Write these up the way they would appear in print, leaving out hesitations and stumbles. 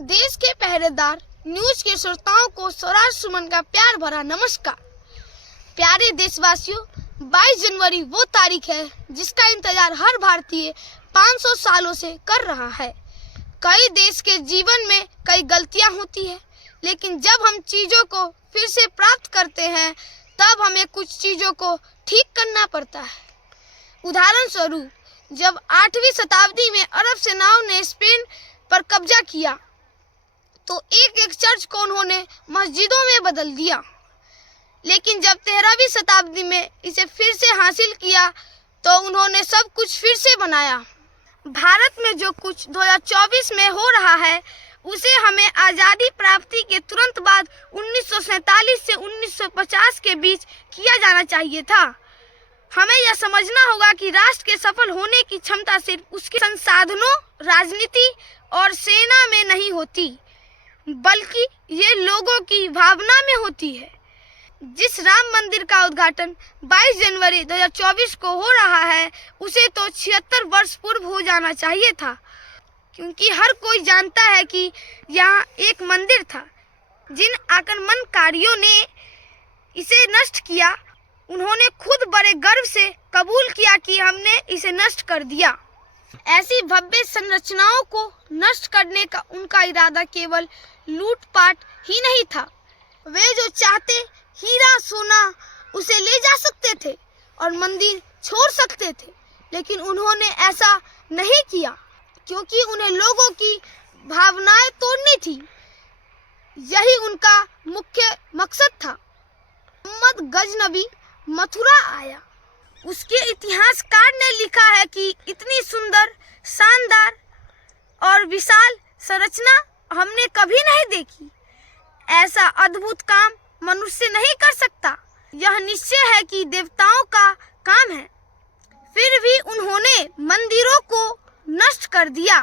देश के पहरेदार न्यूज के श्रोताओं को स्वराज सुमन का प्यार भरा नमस्कार। प्यारे देशवासियों, 22 जनवरी वो तारीख है जिसका इंतजार हर भारतीय 500 सालों से कर रहा है। कई देश के जीवन में कई गलतियां होती है, लेकिन जब हम चीजों को फिर से प्राप्त करते हैं तब हमें कुछ चीजों को ठीक करना पड़ता है। उदाहरण स्वरूप, जब 8वीं शताब्दी में अरब सेनाओं ने स्पेन पर कब्जा किया तो एक चर्च को उन्होंने मस्जिदों में बदल दिया, लेकिन जब 13वीं शताब्दी में इसे फिर से हासिल किया तो उन्होंने सब कुछ फिर से बनाया। भारत में जो कुछ 2024 में हो रहा है उसे हमें आज़ादी प्राप्ति के तुरंत बाद 1947 से 1950 के बीच किया जाना चाहिए था। हमें यह समझना होगा कि राष्ट्र के सफल होने की क्षमता सिर्फ उसके संसाधनों, राजनीति और सेना में नहीं होती, बल्कि ये लोगों की भावना में होती है। जिस राम मंदिर का उद्घाटन 22 जनवरी 2024 को हो रहा है उसे तो 76 वर्ष पूर्व हो जाना चाहिए था, क्योंकि हर कोई जानता है कि यहाँ एक मंदिर था। जिन आक्रमणकारियों ने इसे नष्ट किया उन्होंने खुद बड़े गर्व से कबूल किया कि हमने इसे नष्ट कर दिया। ऐसी भव्य संरचनाओं को नष्ट करने का उनका इरादा केवल लूटपाट ही नहीं था। वे जो चाहते हीरा सोना उसे ले जा सकते थे और मंदिर छोड़ सकते थे, लेकिन उन्होंने ऐसा नहीं किया क्योंकि उन्हें लोगों की भावनाएं तोड़नी थी। यही उनका मुख्य मकसद था। मोहम्मद गजनबी मथुरा आया। उसके इतिहासकार ने लिखा है कि इतनी सुंदर, शानदार और विशाल संरचना हमने कभी नहीं देखी। ऐसा अद्भुत काम मनुष्य नहीं कर सकता। यह निश्चय है कि देवताओं का काम है। फिर भी उन्होंने मंदिरों को नष्ट कर दिया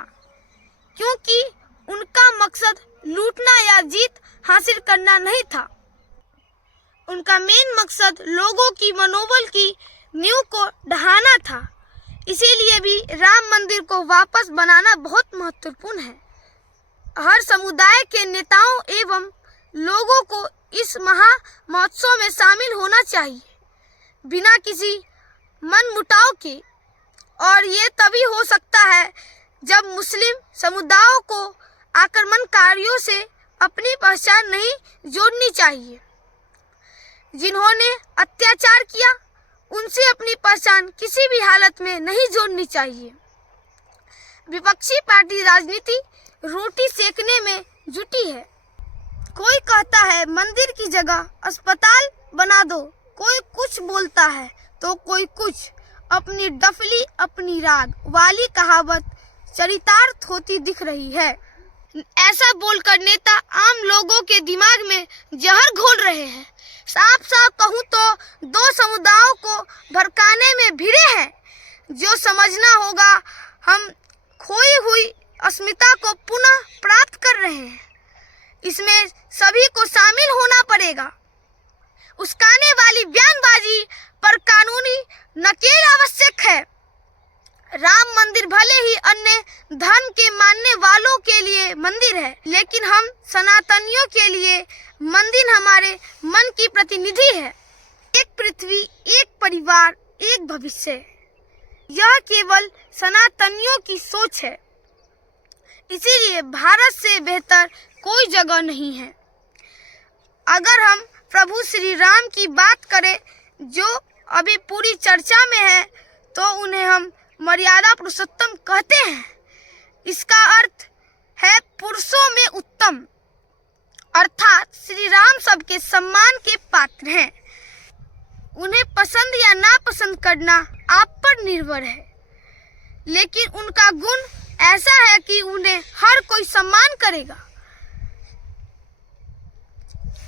क्योंकि उनका मकसद लूटना या जीत हासिल करना नहीं था। उनका मेन मकसद लोगों की मनोबल की नींव को ढहाना था। इसीलिए भी राम मंदिर को वापस बनाना बहुत महत्वपूर्ण है। हर समुदाय के नेताओं एवं लोगों को इस महा महोत्सव में शामिल होना चाहिए, बिना किसी मनमुटाव के। और ये तभी हो सकता है जब मुस्लिम समुदायों को आक्रमणकारियों से अपनी पहचान नहीं जोड़नी चाहिए। जिन्होंने अत्याचार किया उनसे अपनी पहचान किसी भी हालत में नहीं जोड़नी चाहिए। विपक्षी पार्टी राजनीति रोटी सेकने में जुटी है। कोई कहता है मंदिर की जगह अस्पताल बना दो, कोई कुछ बोलता है तो कोई कुछ। अपनी डफली अपनी राग वाली कहावत चरितार्थ होती दिख रही है। ऐसा बोलकर नेता आम लोगों के दिमाग में जहर घोल रहे हैं। साफ साफ कहूँ तो दो समुदायों को भड़काने में भिड़े हैं। जो समझना होगा, हम खोई हुई अस्मिता को पुनः प्राप्त कर रहे हैं। इसमें सभी को शामिल होना पड़ेगा। उस्काने वाली बयानबाजी पर कानूनी नकेल आवश्यक है। राम मंदिर भले ही अन्य धर्म के मानने वालों के लिए मंदिर है, लेकिन हम सनातनियों के लिए मंदिर हमारे मन की प्रतिनिधि है। एक पृथ्वी, एक परिवार, एक भविष्य। यह केवल सनातनियों की सोच है। इसीलिए भारत से बेहतर कोई जगह नहीं है। अगर हम प्रभु श्री राम की बात करें जो अभी पूरी चर्चा में है, तो उन्हें हम मर्यादा पुरुषोत्तम कहते हैं। इसका अर्थ है पुरुषों में उत्तम, अर्थात श्री राम सबके सम्मान के पात्र हैं। उन्हें पसंद या नापसंद करना आप पर निर्भर है, लेकिन उनका गुण ऐसा है कि उन्हें हर कोई सम्मान करेगा।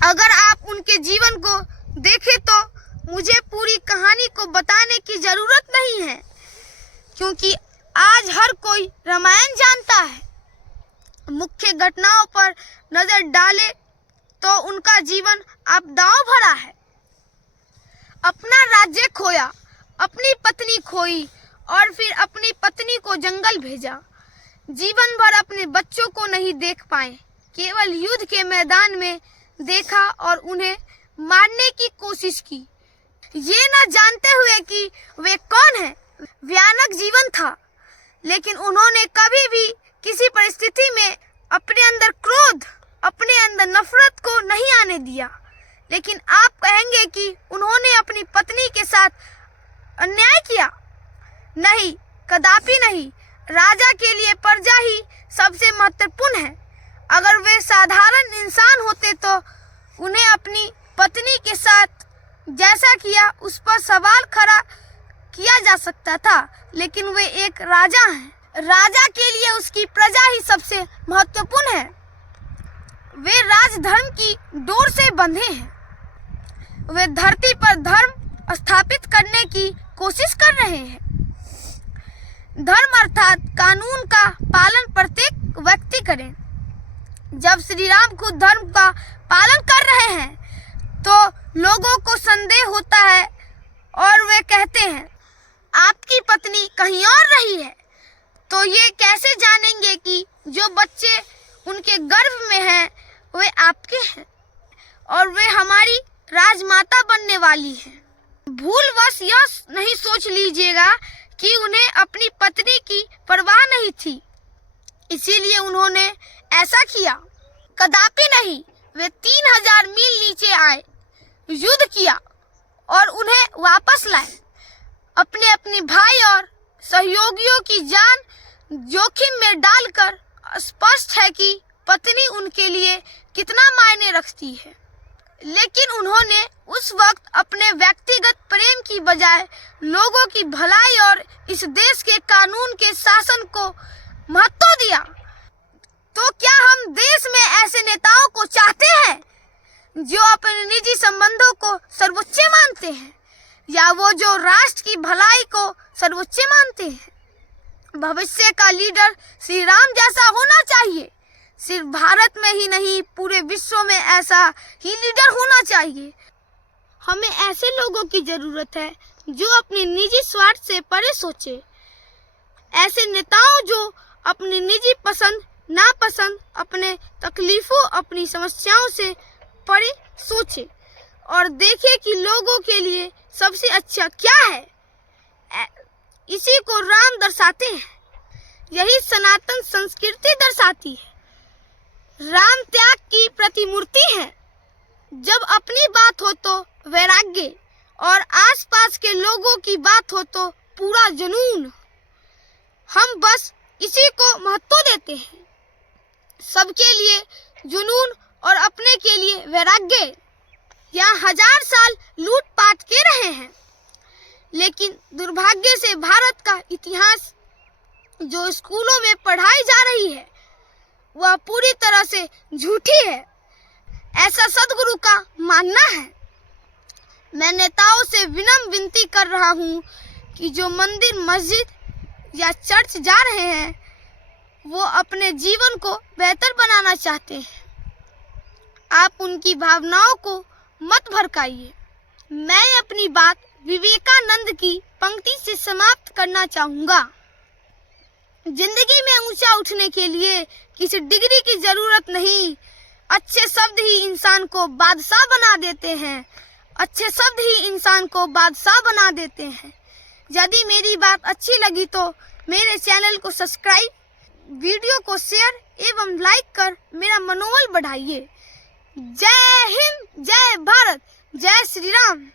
अगर आप उनके जीवन को देखें तो मुझे पूरी कहानी को बताने की जरूरत नहीं है, क्योंकि आज हर कोई रामायण जानता है। मुख्य घटनाओं पर नजर डालें तो उनका जीवन आपदाओं भरा है। अपना राज्य खोया, अपनी पत्नी खोई और फिर अपनी पत्नी को जंगल भेजा। जीवन भर अपने बच्चों को नहीं देख पाए, केवल युद्ध के मैदान में देखा और उन्हें मारने की कोशिश की, ये न जानते हुए कि वे कौन हैं। भयानक जीवन था, लेकिन उन्होंने कभी भी किसी परिस्थिति में अपने अंदर क्रोध, अपने अंदर नफरत को नहीं आने दिया। लेकिन आप कहेंगे कि उन्होंने अपनी पत्नी के साथ अन्याय किया? नहीं, कदापि नहीं। राजा के लिए प्रजा ही सबसे महत्वपूर्ण है। अगर वे साधारण इंसान होते तो उन्हें अपनी पत्नी के साथ जैसा किया उस पर सवाल खड़ा किया जा सकता था, लेकिन वे एक राजा हैं। राजा के लिए उसकी प्रजा ही सबसे महत्वपूर्ण है। वे राजधर्म की डोर से बंधे हैं। वे धरती पर धर्म स्थापित करने की कोशिश कर रहे हैं। धर्म अर्थात कानून का पालन प्रत्येक व्यक्ति करे। जब श्री राम खुद धर्म का पालन कर रहे हैं तो लोगों को संदेह होता है और वे कहते हैं आपकी पत्नी कहीं और रही है। तो ये कैसे जानेंगे कि जो बच्चे उनके गर्भ में हैं वे आपके हैं और वे हमारी राजमाता बनने वाली हैं। भूलवश यह नहीं सोच लीजिएगा कि उन्हें अपनी पत्नी की परवाह नहीं थी, इसीलिए उन्होंने ऐसा किया। कदापि नहीं। वे 3000 मील नीचे आए, युद्ध किया और उन्हें वापस लाए। अपने अपने भाई और सहयोगियों की जान जोखिम में डालकर स्पष्ट है कि पत्नी उनके लिए कितना मायने रखती है। लेकिन उन्होंने उस वक्त अपने व्यक्तिगत प्रेम की बजाय लोगों की भलाई और इस देश के कानून के शासन को महत्व दिया। तो क्या हम देश में ऐसे नेताओं को चाहते हैं जो अपने निजी संबंधों को सर्वोच्च मानते हैं, या वो जो राष्ट्र की भलाई को सर्वोच्च मानते हैं? भविष्य का लीडर श्री राम जैसा होना चाहिए। सिर्फ भारत में ही नहीं, पूरे विश्व में ऐसा ही लीडर होना चाहिए। हमें ऐसे लोगों की जरूरत है जो अपने निजी स्वार्थ से परे सोचे। ऐसे नेताओं जो अपनी निजी पसंद नापसंद, अपने तकलीफों, अपनी समस्याओं से परे सोचे और देखे कि लोगों के लिए सबसे अच्छा क्या है। इसी को राम दर्शाते हैं। यही सनातन संस्कृति दर्शाती है। राम त्याग की प्रतिमूर्ति है। जब अपनी बात हो तो वैराग्य और आसपास के लोगों की बात हो तो पूरा जुनून। हम बस इसी को महत्व देते हैं। सबके लिए जुनून और अपने के लिए वैराग्य। यहाँ 1000 साल लूटपाट के रहे हैं, लेकिन दुर्भाग्य से भारत का इतिहास जो स्कूलों में पढ़ाई जा रही है वह पूरी तरह से झूठी है, ऐसा सदगुरु का मानना है। मैं नेताओं से विनम्र विनती कर रहा हूँ कि जो मंदिर, मस्जिद या चर्च जा रहे हैं वो अपने जीवन को बेहतर बनाना चाहते हैं। आप उनकी भावनाओं को मत भड़काइए। मैं अपनी बात विवेकानंद की पंक्ति से समाप्त करना चाहूँगा। जिंदगी में ऊंचा उठने के लिए किसी डिग्री की जरूरत नहीं। अच्छे शब्द ही इंसान को बादशाह बना देते हैं। अच्छे शब्द ही इंसान को बादशाह बना देते हैं। यदि मेरी बात अच्छी लगी तो मेरे चैनल को सब्सक्राइब, वीडियो को शेयर एवं लाइक कर मेरा मनोबल बढ़ाइए। जय हिंद, जय भारत, जय श्री राम।